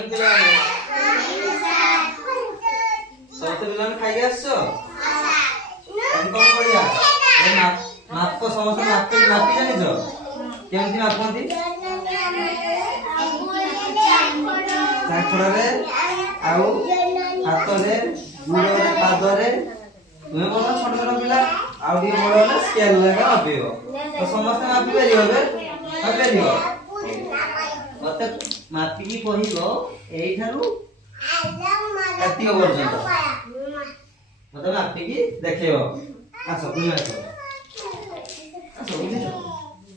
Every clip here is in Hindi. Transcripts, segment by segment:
मॉर्निंग पिलाने सब तो पिलाने खाई आसो आज कौन बढ़िया ए माप को समस्त मापी जानी जो केमती मापंती चाखड़ा रे आउ हाथ रे गुड़ रे पाद रे तुम कोन छोट छोट पिला आउ डी बड़ रे स्केल लगा मापिबो तो समस्त मापी परियो बे मापी परियो मते मापी की कहिबो एई थारु एतिक पर्यंत मते मापी की देखियो आसो तुम आसो आसो बुझियो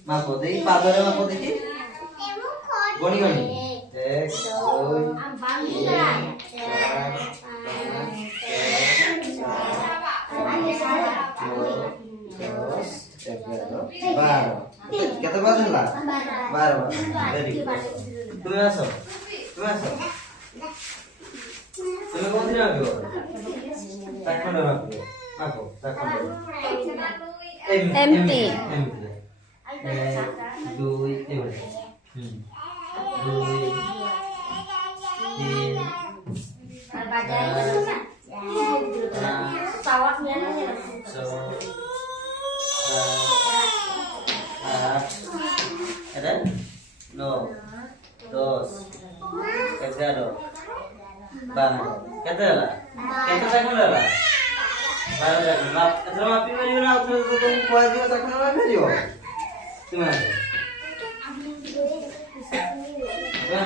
मापो देई पाद रे मापो देखि गणी गणी 1 2 केते बार होला 12 वेरी गुड तुम आसो तुम कोन दिन आबियो ताखंड आबियो आको ताखंड एमटी 2 एबे 2 3 sawatnya ada 9 10 11 12 केते होला केते सेकंड होला 12 सेकंड माप एथरा मापी परियो ना उथरे तो तुम कोइ दियो सेकंड में भेजियो तुम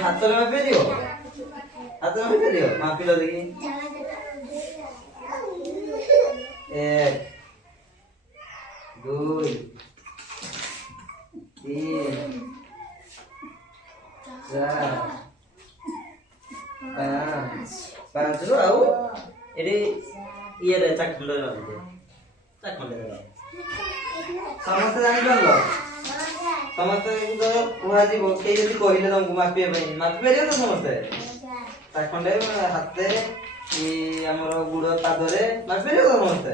हाथ में मापी दियो हाथ में मापी दियो मापी लो देखी 1 2 3 4 5 रो आउ एडी ये रे चाखंड रे चाखंड रे समस्त जानि गलो समस्त तो कुहा जीवो के यदि कहिले तुमको मापी परियो तो समस्त चाखंड हाथे ई हमर गुड़ पाद रे मापी परियो तो समस्त